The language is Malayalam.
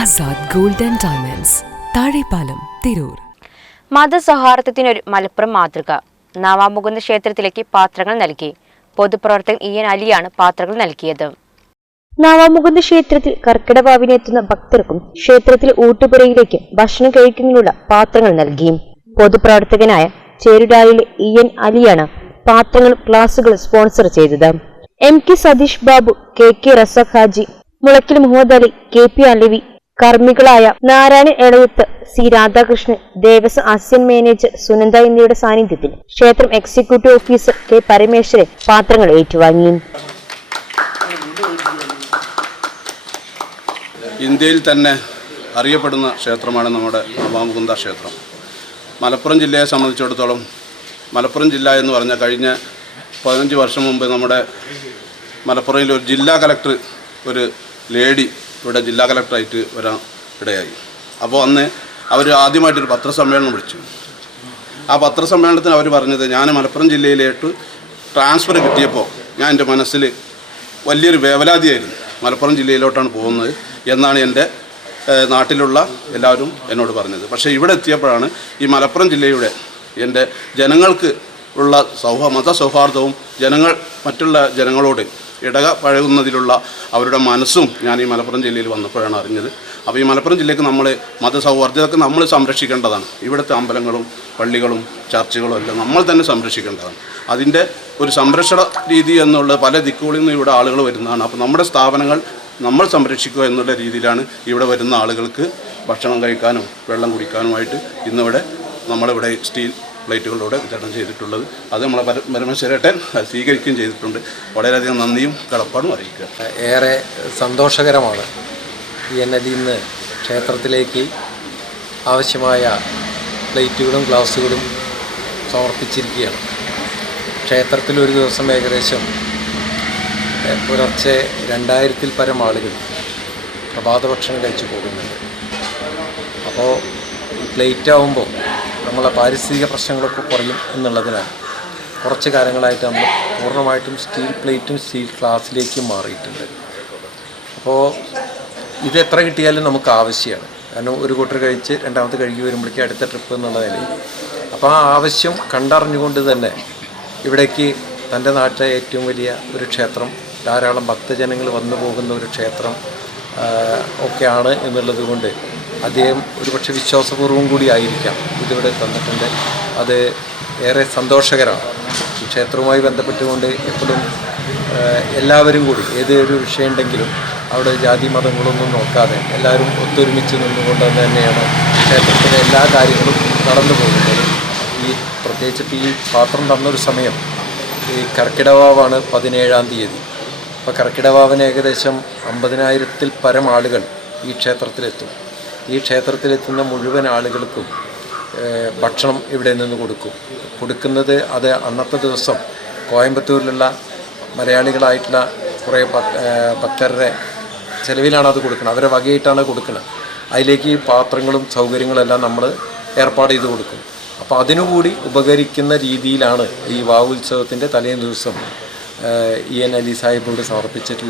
Azad gold and diamonds. Thazhepalam Tirur. മതസൗഹാർദ്ദത്തിനൊരു Malappuram മാതൃക. നവാമുകുന്ദ ക്ഷേത്രത്തിലേക്ക് പാത്രങ്ങൾ നൽകി. പൊതുപ്രവർത്തകൻ ഇ എൻ അലിയാണ് പാത്രങ്ങൾ നൽകിയത്. നവാമുകുന്ദ ക്ഷേത്രത്തിൽ കർക്കിടവാവിനെത്തുന്ന ഭക്തർക്കും ക്ഷേത്രത്തിൽ ഊട്ടുപുരയിലേക്ക് ഭക്ഷണം കഴിക്കുന്നതിനുള്ള പാത്രങ്ങൾ നൽകി. പൊതുപ്രവർത്തകനായ ചേരുടാലിലെ ഇ എൻ അലിയാണ് പാത്രങ്ങൾ ക്ലാസുകൾ സ്പോൺസർ ചെയ്തത്. M K Satheesh Babu K K Razak Haji Mulakkil Muhammad Ali K P Alavi കർമ്മികളായ Narayana Elayath C Radhakrishnan Devaswom assistant manager Sunanda എന്നിവരുടെ സാന്നിധ്യത്തിൽ ക്ഷേത്രം എക്സിക്യൂട്ടീവ് ഓഫീസർ കെ പരമേശ്വരൻ പാത്രങ്ങൾ ഏറ്റുവാങ്ങി. ഇന്ത്യയിൽ തന്നെ അറിയപ്പെടുന്ന ക്ഷേത്രമാണ് നമ്മുടെ നവാമുകുന്ദ ക്ഷേത്രം. മലപ്പുറം ജില്ലയെ സംബന്ധിച്ചിടത്തോളം മലപ്പുറം ജില്ല എന്ന് പറഞ്ഞ കഴിഞ്ഞ പതിനഞ്ച് വർഷം മുമ്പ് നമ്മുടെ മലപ്പുറയിൽ ഒരു ജില്ലാ കളക്ടർ ഒരു ലേഡി ഇവിടെ ജില്ലാ കലക്ടറായിട്ട് വരാൻ ഇടയായി. അപ്പോൾ അന്ന് അവർ ആദ്യമായിട്ടൊരു പത്രസമ്മേളനം വിളിച്ചു. ആ പത്രസമ്മേളനത്തിന് അവർ പറഞ്ഞത് ഞാൻ മലപ്പുറം ജില്ലയിലേട്ട് ട്രാൻസ്ഫർ കിട്ടിയപ്പോൾ ഞാൻ എന്റെ മനസ്സിൽ വലിയൊരു വേവലാതിയായിരുന്നു. മലപ്പുറം ജില്ലയിലോട്ടാണ് പോകുന്നത് എന്നാണ് എന്റെ നാട്ടിലുള്ള എല്ലാവരും എന്നോട് പറഞ്ഞത്. പക്ഷേ ഇവിടെ എത്തിയപ്പോഴാണ് ഈ മലപ്പുറം ജില്ലയുടെ എന്റെ ജനങ്ങൾക്ക് ഉള്ള സൗഹ മത സൗഹാർദ്ദവും ജനങ്ങൾ മറ്റുള്ള ജനങ്ങളോട് ഇടക പഴകുന്നതിലുള്ള അവരുടെ മനസ്സും ഞാൻ ഈ മലപ്പുറം ജില്ലയിൽ വന്നപ്പോഴാണ് അറിഞ്ഞത്. അപ്പോൾ ഈ മലപ്പുറം ജില്ലയ്ക്ക് നമ്മൾ മതസൗഹാർദ്ദമൊക്കെ നമ്മൾ സംരക്ഷിക്കേണ്ടതാണ്. ഇവിടുത്തെ അമ്പലങ്ങളും പള്ളികളും ചർച്ചുകളും എല്ലാം നമ്മൾ തന്നെ സംരക്ഷിക്കേണ്ടതാണ്. അതിന്റെ ഒരു സംരക്ഷണ രീതി എന്നുള്ളത് പല ദിക്കുകളിൽ നിന്നും ഇവിടെ ആളുകൾ വരുന്നതാണ്. അപ്പോൾ നമ്മുടെ സ്ഥാപനങ്ങൾ നമ്മൾ സംരക്ഷിക്കുക എന്നുള്ള രീതിയിലാണ് ഇവിടെ വരുന്ന ആളുകൾക്ക് ഭക്ഷണം കഴിക്കാനും വെള്ളം കുടിക്കാനുമായിട്ട് ഇന്നിവിടെ നമ്മളിവിടെ സ്റ്റീൽ പ്ലേറ്റുകളിലൂടെ വിതരണം ചെയ്തിട്ടുള്ളത്. അത് നമ്മളെ പരമശ്വരേട്ടൻ സ്വീകരിക്കുകയും ചെയ്തിട്ടുണ്ട്. വളരെയധികം നന്ദിയും കടപ്പാടും അറിയിക്കുക. ഏറെ സന്തോഷകരമാണ് ഈ എല്ലിൽ നിന്ന് ക്ഷേത്രത്തിലേക്ക് ആവശ്യമായ പ്ലേറ്റുകളും ഗ്ലാസുകളും സമർപ്പിച്ചിരിക്കുകയാണ്. ക്ഷേത്രത്തിൽ ഒരു ദിവസം ഏകദേശം പുലർച്ചെ രണ്ടായിരത്തിൽ പരം ആളുകൾ പ്രഭാത ഭക്ഷണം കഴിച്ചു പോകുന്നുണ്ട്. അപ്പോൾ പ്ലേറ്റ് ആവുമ്പോൾ നമ്മളെ പാരിസ്ഥിതിക പ്രശ്നങ്ങളൊക്കെ കുറയും എന്നുള്ളതിനാൽ കുറച്ച് കാലങ്ങളായിട്ട് നമ്മൾ പൂർണമായിട്ടും സ്റ്റീൽ പ്ലേറ്റും സ്റ്റീൽ ഗ്ലാസ്സിലേക്കും മാറിയിട്ടുണ്ട്. അപ്പോൾ ഇത് എത്ര കിട്ടിയാലും നമുക്ക് ആവശ്യമാണ്. കാരണം ഒരു കൂട്ടർ കഴിച്ച് രണ്ടാമത്തെ കഴുകി വരുമ്പോഴേക്കും അടുത്ത ട്രിപ്പ് എന്നുള്ള നിലയിൽ. അപ്പോൾ ആ ആവശ്യം കണ്ടറിഞ്ഞുകൊണ്ട് തന്നെ ഇവിടേക്ക് തന്റെ നാട്ടിലെ ഏറ്റവും വലിയ ഒരു ക്ഷേത്രം ധാരാളം ഭക്തജനങ്ങൾ വന്നു പോകുന്ന ഒരു ക്ഷേത്രം ഒക്കെയാണ് എന്നുള്ളത് കൊണ്ട് അദ്ദേഹം ഒരുപക്ഷെ വിശ്വാസപൂർവം കൂടി ആയിരിക്കാം. ഇതിവിടെ തന്നിട്ടുണ്ട്. അത് ഏറെ സന്തോഷകരമാണ്. ക്ഷേത്രവുമായി ബന്ധപ്പെട്ടുകൊണ്ട് എപ്പോഴും എല്ലാവരും കൂടി ഏതൊരു വിഷയം ഉണ്ടെങ്കിലും അവിടെ ജാതി മതങ്ങളൊന്നും നോക്കാതെ എല്ലാവരും ഒത്തൊരുമിച്ച് നിന്നുകൊണ്ട് തന്നെയാണ് ക്ഷേത്രത്തിലെ എല്ലാ കാര്യങ്ങളും നടന്നു പോകുന്നത്. ഈ പ്രത്യേകിച്ച് ഇപ്പോൾ ഈ പാത്രം തന്നൊരു സമയം ഈ കർക്കിടവാവാണ് പതിനേഴാം തീയതി. അപ്പോൾ കർക്കിടവാവിന് ഏകദേശം അമ്പതിനായിരത്തിൽ പരം ആളുകൾ ഈ ക്ഷേത്രത്തിലെത്തും. ഈ ക്ഷേത്രത്തിലെത്തുന്ന മുഴുവൻ ആളുകൾക്കും ഭക്ഷണം ഇവിടെ നിന്ന് കൊടുക്കും. കൊടുക്കുന്നത് അത് അന്നത്തെ ദിവസം കോയമ്പത്തൂരിലുള്ള മലയാളികളായിട്ടുള്ള കുറേ ഭക്തരുടെ ചിലവിലാണ് അത് കൊടുക്കുന്നത്. അവരെ വകയായിട്ടാണ് കൊടുക്കുന്നത്. അതിലേക്ക് പാത്രങ്ങളും സൗകര്യങ്ങളെല്ലാം നമ്മൾ ഏർപ്പാട് ചെയ്ത് കൊടുക്കും. അപ്പോൾ അതിനുകൂടി ഉപകരിക്കുന്ന രീതിയിലാണ് ഈ വാവുത്സവത്തിന്റെ തലേ ദിവസം ഇ എൻ അലി സാഹിബോട് സമർപ്പിച്ചിട്ടുള്ള